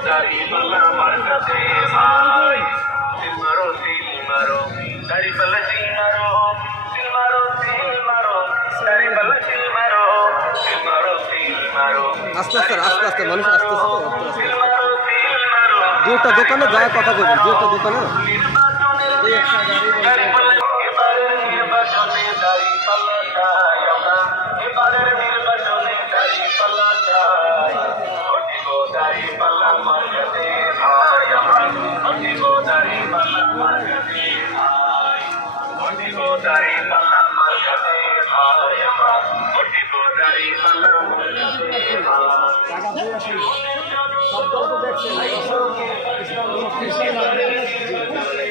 দাড়ি পাল্লা আস্তে আস্তে আস্তে আস্তে মানুষ আস্তে আস্তে আস্তে দুটা দোকানে যায় কথা বলবি দুটা দোকানে।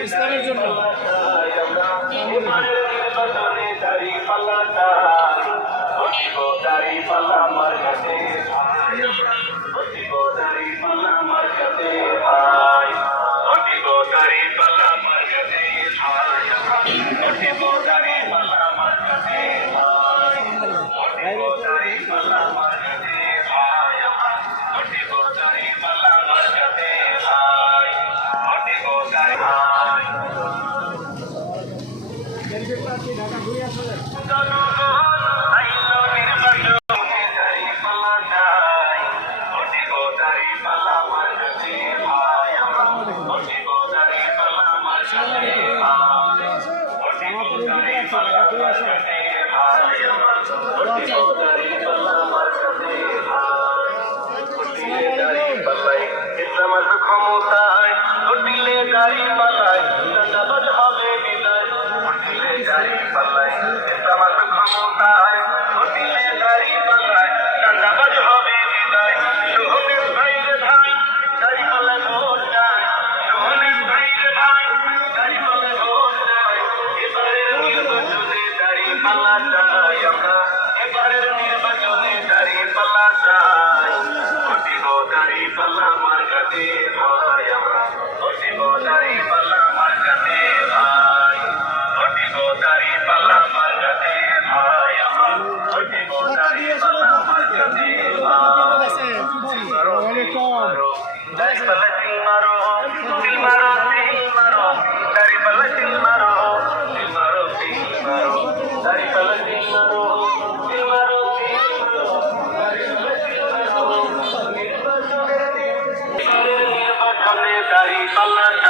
ইসলামের জন্য দাঁড়িয়ে পাল্লা আমার তোমার ক্ষমতায় ঘটিলে গাড়ি পালায় চাঁদাবাজ হবে বিদায়। ঘটিলে গাড়ি পালায় তোমার ক্ষমতায় ঘটিলে গাড়ি পালায় চাঁদাবাজ হবে বিদায়। শোভনের ভাইরে ভাই, গাড়ি পালায় ভোট যায় শোভনের ভাইরে ভাই, গাড়ি পালায় ভোট যায় এবারে রোজ রোজ গাড়ি পালা আল্লাহর